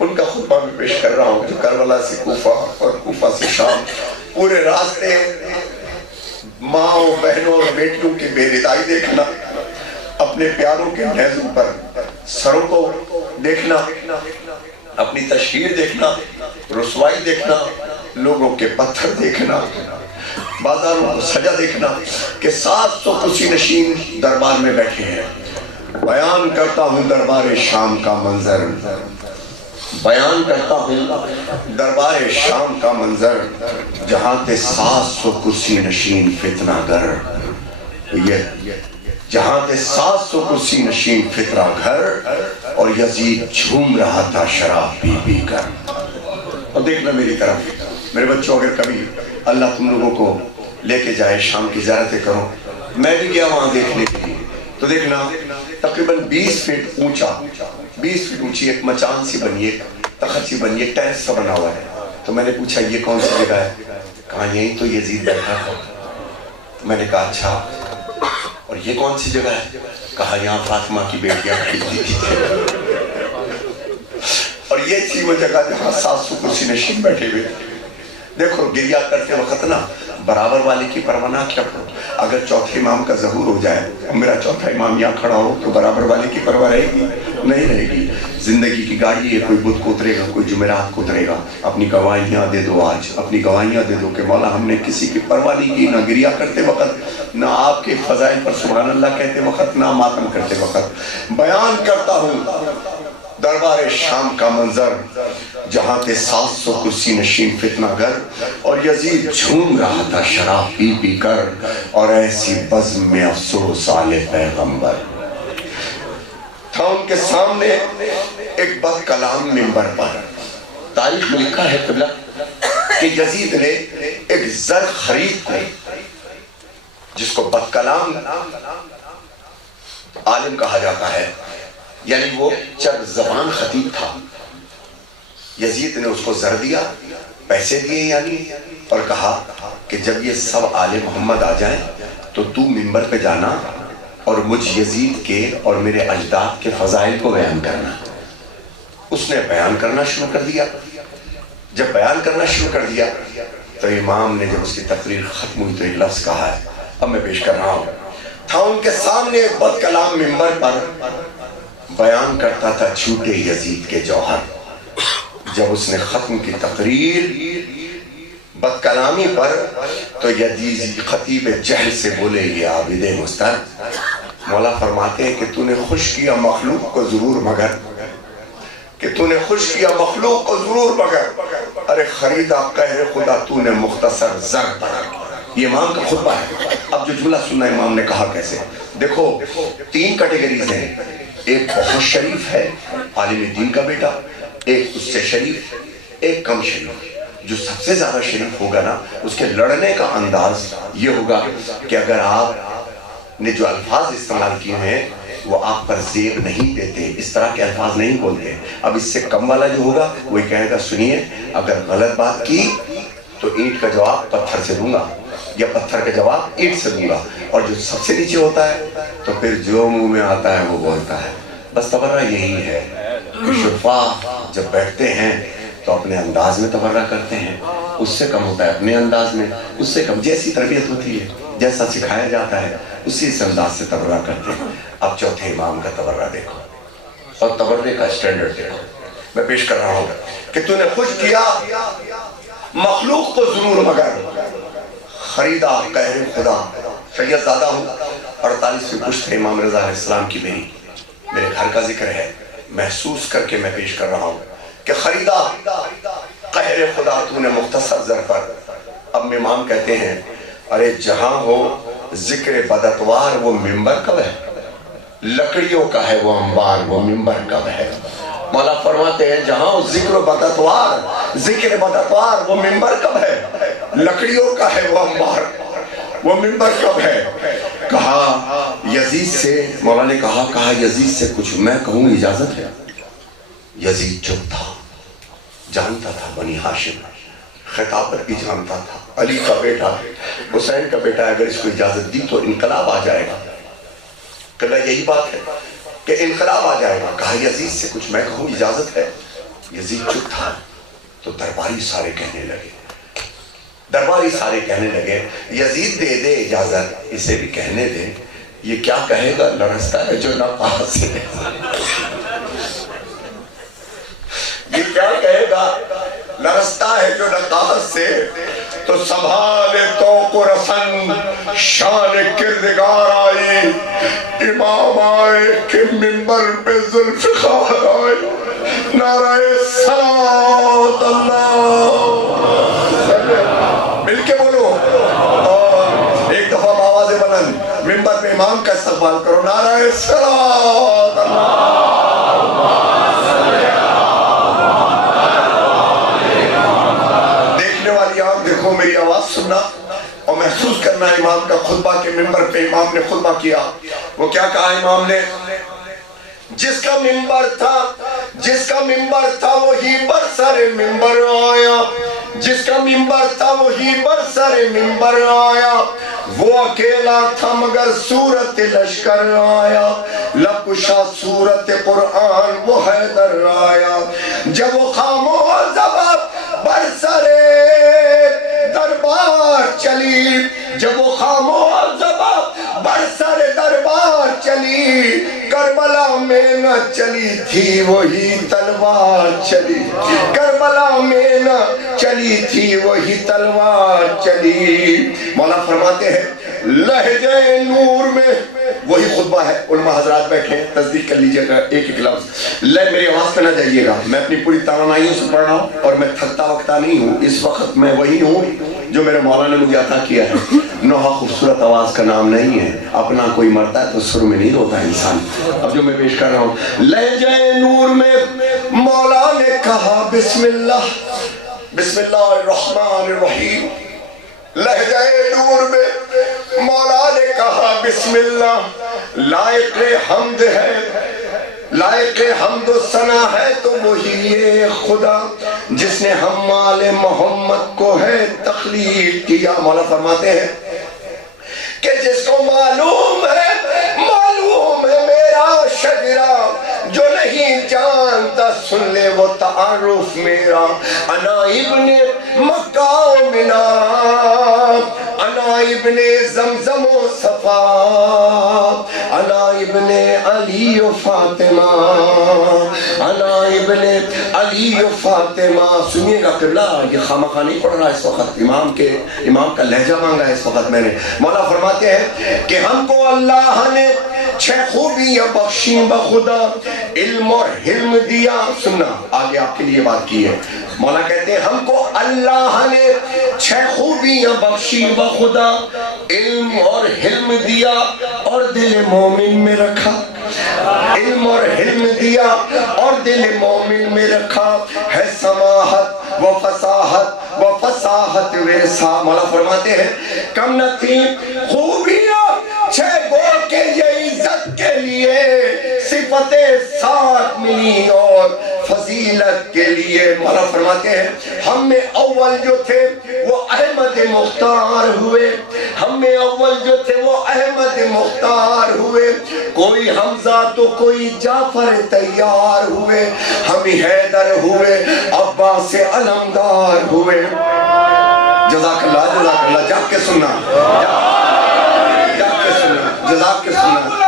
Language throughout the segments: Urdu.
ان کا خطبہ بھی پیش کر رہا ہوں جو کربلا سے کوفہ اور کوفہ سے شام پورے راستے ماں بہنوں اور بیٹیوں کی بے رضائی دیکھنا، اپنے پیاروں کے نیزوں پر سروں کو دیکھنا، اپنی تشہیر دیکھنا، رسوائی دیکھنا، لوگوں کے پتھر دیکھنا، بازاروں کو سجا دیکھنا کہ 700 کرسی نشین دربار میں بیٹھے ہیں۔ بیان کرتا ہوں دربار شام کا منظر، بیان کرتا ہوں دربار شام کا منظر، جہاں تھے 700 کرسی نشین فتنہ گر، جہاں تھے 700 کرسی نشین فتنہ گھر، اور یزید جھوم رہا تھا شراب پی پی کر۔ اور دیکھنا میری طرف، میرے بچوں اگر کبھی اللہ تم لوگوں کو لے کے جائے شام کی زیارتیں کرو، میں بھی گیا وہاں دیکھنے کے لیے، تو دیکھنا تقریباً 20 فٹ اونچا، 20 فٹ اونچی ایک مچان سی بنی ہے، تخت سی بنی ہے، ٹیرس سا بنا ہوا ہے۔ تو میں نے پوچھا یہ کون سی جگہ ہے؟ کہا یہیں تو یزید بیٹھا تھا۔ تو میں نے کہا اچھا، اور یہ کون سی جگہ ہے؟ کہا یہاں فاطمہ کی بیٹیاں کھیلتی تھی۔ اور یہ تھی وہ جگہ جہاں 700 کرسی نشین بیٹھے ہوئے۔ دیکھو گریہ کرتے وقت نا برابر والے کی پرواہ نہ کیا کرو۔ اگر چوتھے امام کا ظہور ہو جائے اور میرا چوتھا امام یہاں کھڑا ہو تو برابر والے کی پرواہ رہے گی؟ نہیں رہے گی۔ زندگی کی گاڑی ہے، کوئی بدھ کو اترے گا، کوئی جمعرات کو اترے گا۔ اپنی گواہیاں دے دو، آج اپنی گواہیاں دے دو کہ مولا ہم نے کسی کی پرواہ نہیں کی، نہ گریہ کرتے وقت، نہ آپ کے فضائل پر سبحان اللہ کہتے وقت، نہ ماتم کرتے وقت۔ بیان کرتا ہوں دربار شام کا منظر، جہاں تھے 700 کرسی نشین فتنہ گر، اور یزید جھوم رہا تھا شراب پی پی کر، اور ایسی بزم میں افسوس آل پیغمبر تھا ان کے سامنے ایک بد کلام منبر پر۔ تاریخ میں لکھا ہے قبلہ کہ یزید نے ایک زر خرید کو، جس کو بد کلام عالم کہا جاتا ہے، یعنی وہ چر زبان خطیب تھا، یزید نے اس کو زر دیا، پیسے دیے یعنی، اور کہا کہ جب یہ سب آل محمد آ جائیں تو تو منبر پہ جانا اور مجھ یزید کے اور میرے اجداد کے فضائل کو بیان کرنا۔ اس نے بیان کرنا شروع کر دیا۔ جب بیان کرنا شروع کر دیا تو امام نے جب اس کی تقریر ختم ہوئی تو ایک لفظ کہا ہے، اب میں پیش کر رہا ہوں۔ تھا ان کے سامنے ایک بد کلام منبر پر، بیان کرتا تھا جھوٹے یزید کے جوہر۔ جب اس نے ختم کی تقریر بد کلامی پر تو یزید خطیب جہل سے بولے یہ عابد مستر، مولا فرماتے ہیں کہ تو نے خوش کیا مخلوق کو ضرور مگر، کہ تو نے خوش کیا مخلوق کو ضرور مگر، ارے خریدا قہر خدا تو نے مختصر زر پر۔ یہ امام کا خطبہ ہے۔ اب جو جملہ سننا امام نے کہا کیسے، دیکھو 3 کیٹیگریز ہیں، ایک بہت شریف ہے عالم دین کا بیٹا، ایک اس سے شریف، ایک کم شریف۔ جو سب سے زیادہ شریف ہوگا نا، اس کے لڑنے کا انداز یہ ہوگا کہ اگر آپ نے جو الفاظ استعمال کیے ہیں وہ آپ پر زیب نہیں دیتے، اس طرح کے الفاظ نہیں بولتے۔ اب اس سے کم والا جو ہوگا وہ کہے گا سنیے اگر غلط بات کی تو اینٹ کا جواب پتھر سے دوں گا، یا پتھر کا جواب اینٹ سے دوں گا، اور جو سب سے نیچے ہوتا ہے تو پھر جو منہ میں آتا ہے وہ بولتا ہے۔ بس تبرہ یہی ہے کہ شفاء جب بیٹھتے ہیں تو اپنے انداز میں تبرہ کرتے ہیں، اس سے کم ہوتا ہے اپنے انداز میں، اس سے کم جیسی تربیت ہوتی ہے، جیسا سکھایا جاتا ہے اسی سے انداز سے تبرہ کرتے ہیں۔ اب چوتھے امام کا تبرہ دیکھو اور تبرے کا سٹینڈرڈ دیکھو۔ میں پیش کر رہا ہوں کہ تو نے خوش کیا مخلوق کو ضرور مگر، خریدا قہر خدا۔ سید زادہ ہوں، 48ویں پشت ہے امام رضا علیہ السلام کی، میرے گھر کا ذکر ہے، محسوس کر کے میں پیش کر رہا ہوں کہ خریدا قہر خدا تو نے مختصر زر پر۔ اب امام کہتے ہیں ارے جہاں ہو ذکر بداتوار وہ منبر کب ہے، لکڑیوں کا ہے وہ انبار وہ منبر کب ہے۔ مولا فرماتے ہیں جہاں ہو ذکر بداتوار وہ منبر کب ہے، لکڑیوں کا ہے وہ انبار وہ منبر کب ہے۔ کہا یزید سے، مولا نے کہا یزید سے کچھ میں کہوں اجازت ہے؟ یزید چپ تھا، جانتا تھا بنی ہاشم، خطابت بھی جانتا تھا، علی کا بیٹا حسین کا بیٹا، اگر اس کو اجازت دی تو انقلاب آ جائے گا۔ قبلہ یہی بات ہے کہ انقلاب آ جائے گا۔ کہا یزید سے کچھ میں کہوں اجازت ہے؟ یزید چپ تھا تو درباری سارے کہنے لگے یزید دے دے اجازت، اسے بھی کہنے دے، یہ کیا کہے گا، لرزتا ہے جو نقاہ سے، یہ کیا کہے گا، لرزتا ہے جو نقاہ سے، تو سنبھالے توق و رسن شان کردگار آئی، امام آئے کہ منبر پہ ذوالفقار آئے، نعرہ صلوات اللہ، مل کے بولو، ایک دفعہ آواز بلند منبر پہ امام کا استقبال کرو، نعرہ صلوات اللہ، دیکھنے والی آنکھ دیکھو، میری آواز سننا اور محسوس کرنا امام کا خطبہ کے منبر پہ امام نے خطبہ کیا۔ وہ کیا کہا امام نے؟ جس کا منبر تھا وہی برسر منبر آیا، جس کا منبر تھا وہی برسر منبر آیا، وہ اکیلا تھا مگر صورت لشکر آیا، لبکشا صورت قرآن وہ حیدر آیا، جب وہ خاموش زبان برسر دربار چلی، جب وہ خاموش زبان برسر دربار چلی، کربلا میں نہ چلی تھی وہی تلوار چلی، کربلا میں نہ چلی تھی وہی تلوار چلی۔ مولا فرماتے ہیں لہجہ نور میں، وہی خطبہ ہے، علماء حضرات بیٹھے ہیں، تصدیق کر لیجئے گا ایک ایک لفظ، میری آواز پہ نہ جائیے گا، میں اپنی پوری توانائیوں سے پڑھ رہا ہوں اور میں تھکتا وقتا نہیں ہوں، اس وقت میں وہی ہوں جو میرے مولا نے مجھے عطا کیا ہے۔ نوحہ خوبصورت آواز کا نام نہیں ہے، اپنا کوئی مرتا ہے تو سر میں نہیں روتا انسان۔ اب جو میں پیش کر رہا ہوں، لہجہ نور میں مولا نے کہا بسم اللہ الرحمن الرحیم، لہجہ نور میں مولا نے کہا بسم اللہ، لائق حمد ہے، لائق حمد و ثنا ہے تو وہی یہ خدا جس نے ہم آل محمد کو ہے تخلیق کیا۔ مولا فرماتے ہیں کہ جس کو معلوم ہے میرا شجرہ، جو نہیں جانتا سن لے وہ تعارف میرا، انا ابن مکہ و منا، انا ابن زمزم و صفا، انا ابن علی و فاطمہ، انا ابن علی و فاطمہ۔ سنیے گا قبلہ، یہ خامخواہ نہیں پڑھ رہا اس وقت، امام کا لہجہ مانگا ہے اس وقت میں نے۔ مولا فرماتے ہیں کہ ہم کو اللہ نے 6 خوبیاں بخشیں بخدا، علم اور حلم دیا۔ سننا آگے آپ کے لیے بات کی ہے، مولا کہتے ہیں ہم کو اللہ نے 6 خوبیاں بخشیں بخدا، علم اور حلم دیا اور دل مومن میں رکھا، علم اور حلم دیا اور دل مومن میں رکھا ہے، سماحت و فصاحت ورثہ۔ مولا فرماتے ہیں کم نہ تھی خوبیاں 6 گول کے یہ عزت کے لیے، صفتیں 7 ملی اور فضیلت کے لیے۔ مولا فرماتے ہیں ہم میں اول جو تھے وہ احمد مختار ہوئے، ہم میں اول جو تھے وہ احمد مختار ہوئے، کوئی حمزہ تو کوئی جعفر تیار ہوئے، ہم حیدر ہوئے عباس علمدار ہوئے۔ جزاک اللہ، جزاک اللہ، جاگ کے سننا، جاگ کے سننا، جزاک کے سننا۔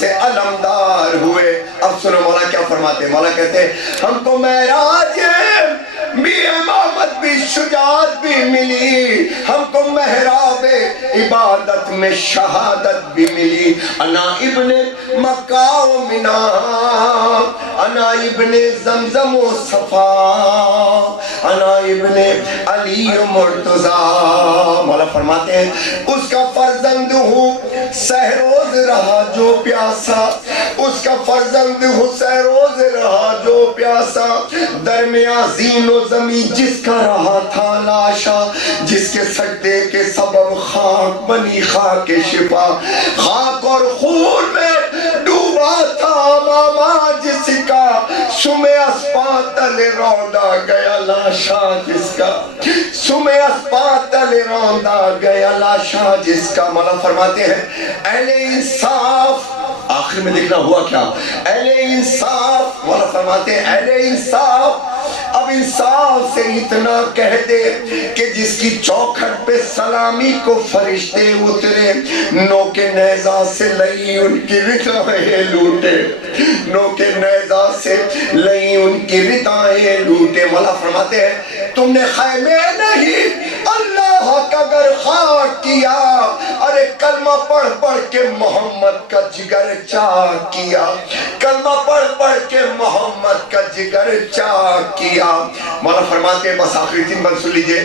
علمدار ہوئے۔ اب سنو مولا کیا فرماتے ہیں، مولا کہتے ہیں ہم کو معراج بھی امامت بھی شجاعت بھی ملی، ہم کو محراب عبادت میں شہادت بھی ملی، انا ابن مکہ و منا، انا ابن زمزم و صفا، انا ابن علی و مرتضی۔ مولا فرماتے ہیں اس کا فرزند ہوں سہروز رہا جو پیاسا، اس کا فرزند ہوں سہروز رہا جو پیاسا، درمیان زین و زمین جس کا رہا تھا لاشا، جس کے سجدے کے سبب خاک بنی خاک شفا، خاک اور خون میں ڈوبا تھا ماما جس کا سمے اسپاتل روندا گیا لاشا جس کا، سمے اسپاتل روندا گیا لاشا جس کا. مولا فرماتے ہیں اہل انصاف، آخر میں دیکھنا ہوا کیا، اہل انصاف، مولا فرماتے ہیں اہل انصاف اب انصاف سے اتنا کہہ دے کہ جس کی چوکھٹ پہ سلامی کو فرشتے اترے، نو کے نیزہ سے لئی ان کی ردائیں لوٹے، نو کے نیزہ سے لئی ان کی ردائیں لوٹے. مولا فرماتے ہیں تم نے خیمے نہیں اللہ کا گر خاک کیا، ارے کلمہ پڑھ پڑھ کے محمد کا جگر چاک کیا، کلمہ پڑھ پڑھ کے محمد کا جگر چاک کیا. مولا فرماتے ہیں بس آخری 3 بند سن لیجئے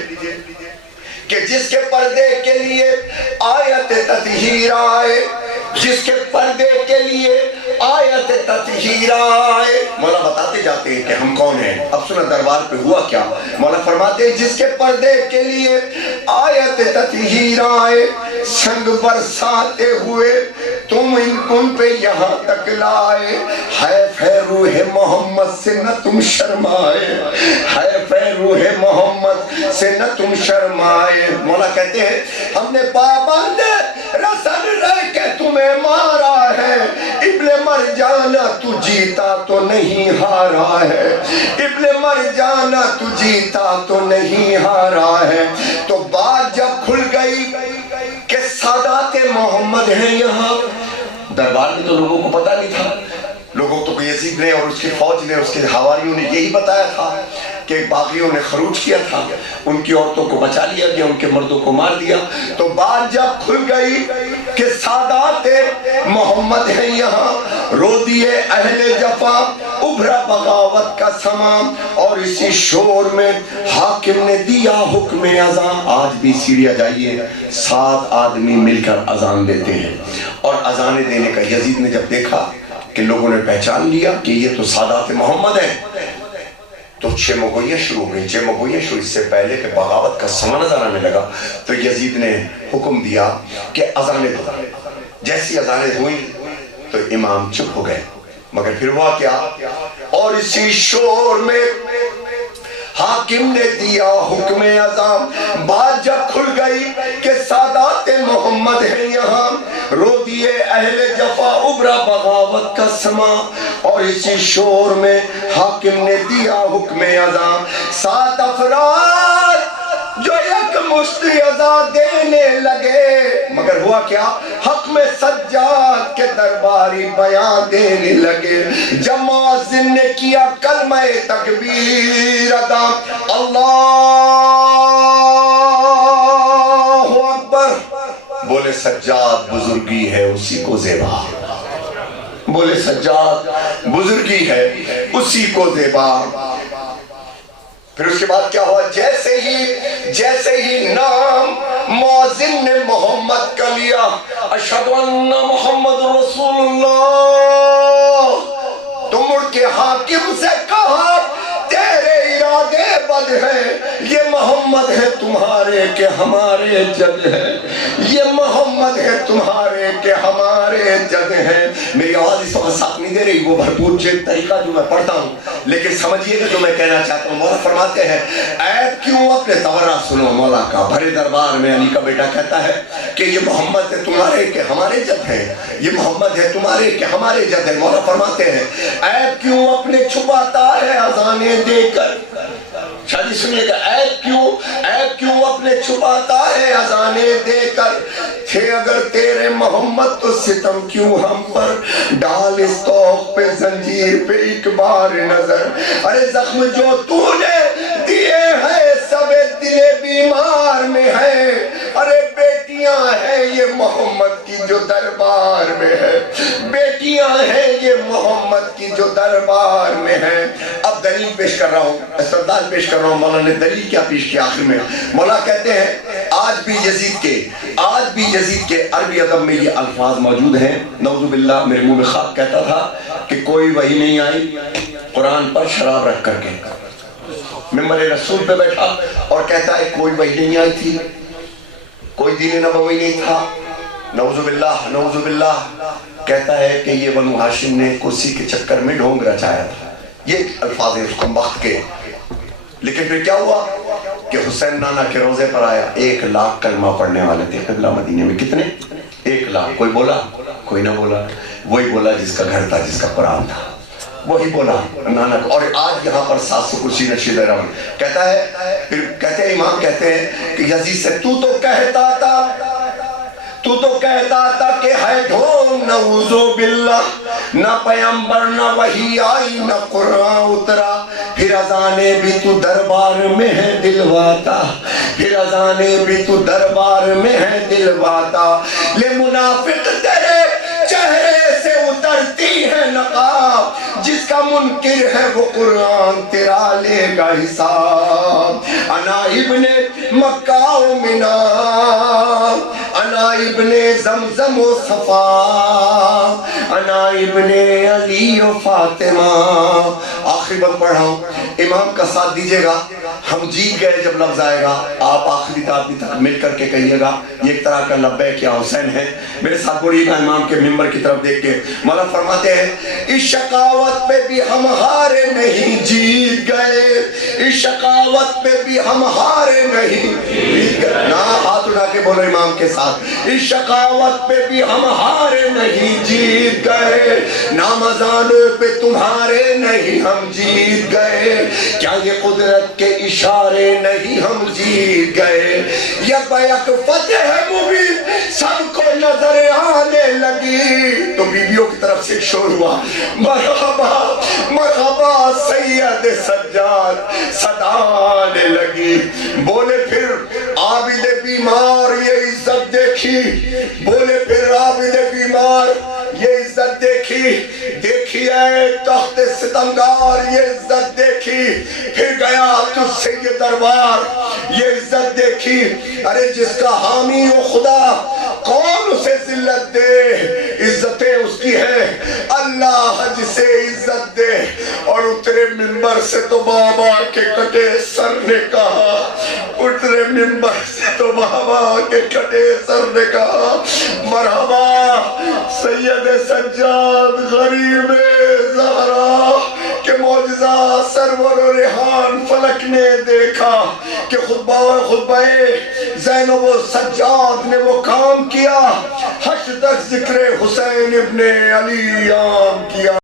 کہ جس کے پردے کے لیے آیت تطہیر آئے، جس کے پردے کے لیے آیت تطہیر آئے. مولا بتاتے جاتے ہیں کہ ہم کون ہیں. اب سنہ دربار پہ ہوا کیا، مولا فرماتے ہیں جس کے پردے کے لیے آیت تطہیر آئے، سنگ برساتے ہوئے تم ان پہ یہاں تک لائے، ہے روح محمد سے نہ تم شرمائے، ہے روح محمد سے نہ تم شرمائے. مولا کہتے ہیں ہم نے پابند رسل رہ کے تمہیں مارا ہے، ابن مر جانا تو جیتا تو نہیں ہارا ہے، ابن مر جانا تو جیتا تو نہیں ہارا ہے. تو بات جب کھل گئی کہ سادات محمد ہیں یہاں، دربار میں تو لوگوں کو پتہ نہیں تھا، لوگوں تو یزید نے اور اس کی فوج نے، اس کے حواریوں نے یہی بتایا تھا کہ باغیوں نے خروج کیا تھا، ان کی عورتوں کو بچا لیا گیا، ان کے مردوں کو مار دیا. تو بات جب کھل گئی کہ سادات محمد ہیں یہاں، رو دیے اہل جفا، ابھرا بغاوت کا سما، اور اسی شور میں حاکم نے دیا حکم اذان. آج بھی سیریا جائیے 7 آدمی مل کر اذان دیتے ہیں، اور اذان دینے کا یزید نے جب دیکھا کہ لوگوں نے پہچان لیا کہ یہ تو سادات محمد ہیں، تو چمگوئیاں شروع ہوئی، چمگوئیاں شروع. اس سے پہلے کہ بغاوت کا سما نظر آنے لگا تو یزید نے حکم دیا کہ اذانیں دو. جیسی اذانیں ہوئیں تو امام چپ ہو گئے، مگر پھر ہوا کیا، اور اسی شور میں حاکم نے دیا حکم اعظم. بات جب کھل گئی کہ سادات محمد ہیں یہاں، رو دیے اہل جفا، ابھرا بغاوت کا سما، اور اسی شور میں حاکم نے دیا حکم اعظم. 7 افراد جو یک مشتی عزا دینے لگے، مگر ہوا کیا، حق میں سجاد کے درباری بیان دینے لگے. جب مؤذن نے کیا کلمہ تکبیر ادا، اللہ اکبر، بولے سجاد بزرگی ہے اسی کو زیبا، بولے سجاد بزرگی ہے اسی کو زیبا. پھر اس کے بعد کیا ہوا، جیسے ہی نام مؤذن نے محمد کا لیا، اشہد ان محمد رسول اللہ، تو مڑ کے حاکم سے کہا تیرے ارادے بد ہیں، یہ محمد ہے تمہارے کہ ہمارے جد ہیں، یہ محمد ہے تمہارے کہ ہمارے جد ہیں. میری آواز اس وقت ساتھ نہیں دے رہی، وہ بھرپور طریقہ جو میں پڑھتا ہوں، لیکن سمجھیے گا جو میں کہنا چاہتا ہوں. مولا فرماتے ہیں عید کیوں اپنے تورا سنو مولا کا، بھرے دربار میں علی کا بیٹا کہتا ہے کہ یہ محمد ہے تمہارے کہ ہمارے جد ہیں، یہ محمد ہے تمہارے کہ ہمارے جد ہیں. مولا فرماتے ہیں عید کیوں اپنے چھپاتا ہے اذانیں دے کر. شادی سنیے گا، عیب کیوں اپنے چھپاتا ہے اذانیں دے کر. تھے اگر تیرے محمد تو ستم کیوں ہم پر، ڈال اس توق پہ زنجیر پہ ایک بار نظر. ارے زخم جو تو نے دیے ہیں سب دل بیمار میں ہے، ارے بیٹیاں ہیں یہ محمد کی جو دربار میں ہے، بیٹیاں ہیں یہ محمد کی جو دربار میں ہے. اب دلیل پیش کر رہا ہوں، استدلال پیش کر رہا ہوں. مولا نے دلیل کیا پیش کیا آخر میں؟ مولا کہتے ہیں آج بھی یزید کے عربی ادب میں یہ الفاظ موجود ہیں. نعوذ باللہ، میرے منہ میں خاک کہتا تھا کہ کوئی وحی نہیں آئی، قرآن پر شراب رکھ کر کے ممبر رسول پہ بیٹھا اور کہتا ہے کوئی وحی نہیں آئی تھی، کوئی دین نبوی نہیں تھا. نعوذ باللہ کہتا ہے کہ یہ بنو ہاشم نے کرسی کے چکر میں ڈھونگ رچایا تھا. یہ الفاظ ہیں اس کم وقت کے. لیکن پھر کیا ہوا کہ حسین نانا کے روزے پر آیا. 1,00,000 کلمہ پڑھنے والے تھے قبلہ مدینے میں. کتنے؟ 1,00,000. کوئی بولا؟ کوئی نہ بولا. وہی بولا جس کا گھر تھا، جس کا قرآن تھا، وہی بولا نانا کو. اور آج یہاں پر 700 کرسی نشید رحمان کہتا ہے. پھر کہتے ہیں امام کہتے ہیں کہ یزید سے تو کہتا تھا کہ ہے ڈھول نعوذ باللہ، نہ پیمبر نہ وحی آئی نہ قرآن اترا. پھر اذانے بھی تو دربار میں ہے دلواتا، پھر اذانے بھی تو دربار میں ہے دلواتا. لے منافق تیرے چہرے سے اترتی ہے نقاب، جس کا منکر ہے وہ قرآن تیرا لے گا حساب. انا ابن مکہ و منا، انا ابن زمزم و صفا، انا ابن علی و فاطمہ. آخری بند پڑھا ہوں، امام کا ساتھ دیجئے گا. ہم جیت گئے جب لفظ آئے گا آپ آخری آدمی تک مل کر کے کہیے گا. یہ ایک طرح کا لبیک یا حسین ہے. میرے ساتھ بولیے گا امام کے ممبر کی طرف دیکھ کے. مولا فرماتے ہیں اس شقاوت پہ بھی ہم ہارے نہیں جیت گئے، اس شقاوت پہ بھی ہم ہارے نہیں جیت گئے. نا ہاتھ اٹھا کے بولو امام کے ساتھ. اس شقاوت پہ بھی ہم ہارے نہیں جیت گئے، نامزانوں پہ تمہارے نہیں ہم جیت گئے. کیا یہ قدرت کے اشارے نہیں ہم جیت گئے. یک بیک فتح مبین سب کو نظر آنے لگی. تو بیویوں کی طرف سے ایک شور ہوا، مرحبا مرحبا سید سجاد. صدا آنے لگی. بولے پھر عابد بیمار یہ عزت دیکھی، بولے پھر عابد بیمار یہ عزت دیکھی. دیکھی اے تخت ستمگار یہ عزت دیکھی. پھر گیا تجھ سے یہ دربار یہ عزت دیکھی. ارے جس کا حامی ہو خدا کون اسے ذلت دے، عزتیں اس کی ہے اللہ جسے عزت دے. اور اترے منبر سے تو بابا کے کٹے سر نے کہا، اترے منبر سے تو بابا کے کٹے سر نے کہا مرحبا سید سجاد غریب زہرا کہ معجزہ سرور و ریحان فلک نے دیکھا کہ خطبہ زینب و سجاد نے وہ کام کیا. حشر تک ذکر حسین ابن علی عام کیا.